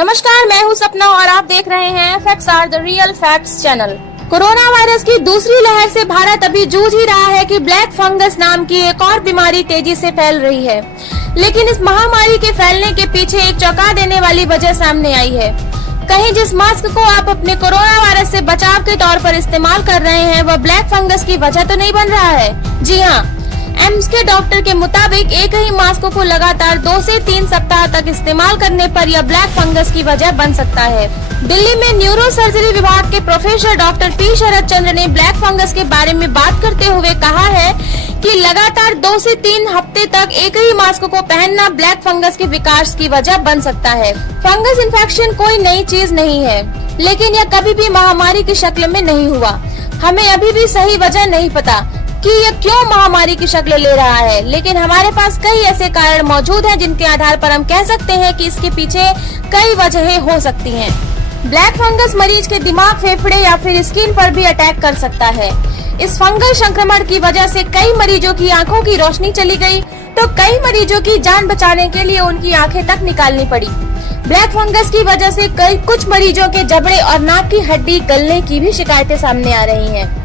नमस्कार, मैं हूं सपना और आप देख रहे हैं facts are the real facts channel. Corona virus की दूसरी लहर से भारत अभी जूझ ही रहा है कि ब्लैक फंगस नाम की एक और बीमारी तेजी से फैल रही है। लेकिन इस महामारी के फैलने के पीछे एक चौंका देने वाली वजह सामने आई है। कहीं जिस मास्क को आप अपने कोरोना वायरस से बचाव के तौर पर इस्तेमाल कर रहे हैं वह ब्लैक फंगस की वजह तो नहीं बन रहा है। जी हाँ, एम्स के डॉक्टर के मुताबिक एक ही मास्क को लगातार 2 से 3 सप्ताह तक इस्तेमाल करने पर यह ब्लैक फंगस की वजह बन सकता है। दिल्ली में न्यूरो सर्जरी विभाग के प्रोफेसर डॉक्टर पी शरद चंद्र ने ब्लैक फंगस के बारे में बात करते हुए कहा है कि लगातार 2 से 3 हफ्ते तक एक ही मास्क को पहनना ब्लैक फंगस के विकास की वजह बन सकता है। फंगस इन्फेक्शन कोई नई चीज नहीं है, लेकिन यह कभी भी महामारी की शक्ल में नहीं हुआ। हमें अभी भी सही वजह नहीं पता कि यह क्यों महामारी की शक्ल ले रहा है, लेकिन हमारे पास कई ऐसे कारण मौजूद हैं जिनके आधार पर हम कह सकते हैं कि इसके पीछे कई वजहें हो सकती हैं। ब्लैक फंगस मरीज के दिमाग, फेफड़े या फिर स्किन पर भी अटैक कर सकता है। इस फंगल संक्रमण की वजह से कई मरीजों की आंखों की रोशनी चली गई, तो कई मरीजों की जान बचाने के लिए उनकी आंखें तक निकालनी पड़ी। ब्लैक फंगस की वजह से कुछ मरीजों के जबड़े और नाक की हड्डी गलने की भी शिकायतें सामने आ रही हैं।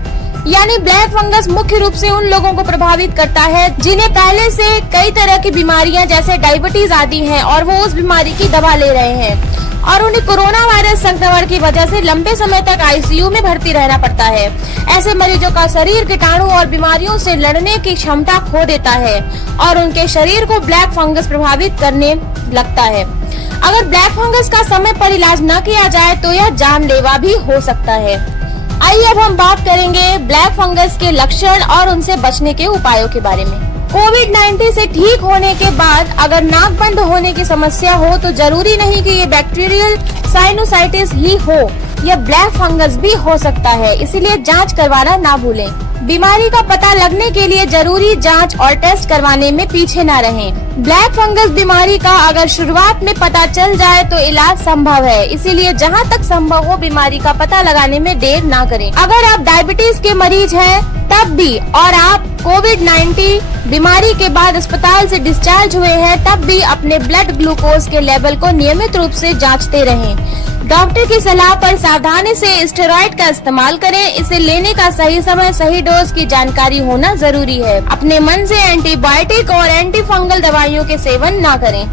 यानी ब्लैक फंगस मुख्य रूप से उन लोगों को प्रभावित करता है जिन्हें पहले से कई तरह की बीमारियां जैसे डायबिटीज आदि हैं और वो उस बीमारी की दवा ले रहे हैं और उन्हें कोरोना वायरस संक्रमण की वजह से लंबे समय तक आईसीयू में भर्ती रहना पड़ता है। ऐसे मरीजों का शरीर कीटाणु और बीमारियों से लड़ने की क्षमता खो देता है और उनके शरीर को ब्लैक फंगस प्रभावित करने लगता है। अगर ब्लैक फंगस का समय पर इलाज न किया जाए तो यह जानलेवा भी हो सकता है। आइए अब हम बात करेंगे ब्लैक फंगस के लक्षण और उनसे बचने के उपायों के बारे में। कोविड-19 से ठीक होने के बाद अगर नाक बंद होने की समस्या हो तो जरूरी नहीं कि ये बैक्टीरियल साइनोसाइटिस ही हो, यह ब्लैक फंगस भी हो सकता है, इसीलिए जांच करवाना ना भूलें। बीमारी का पता लगने के लिए जरूरी जांच और टेस्ट करवाने में पीछे न रहें। ब्लैक फंगस बीमारी का अगर शुरुआत में पता चल जाए तो इलाज संभव है, इसीलिए जहां तक संभव हो बीमारी का पता लगाने में देर ना करें। अगर आप डायबिटीज के मरीज हैं तब भी और आप कोविड-19 बीमारी के बाद अस्पताल से डिस्चार्ज हुए हैं तब भी अपने ब्लड ग्लूकोज के लेवल को नियमित रूप से जांचते रहें। डॉक्टर की सलाह पर सावधानी से स्टेरॉइड का इस्तेमाल करें। इसे लेने का सही समय, सही डोज की जानकारी होना जरूरी है। अपने मन से एंटीबायोटिक और एंटी फंगल दवाइयों के सेवन न करें।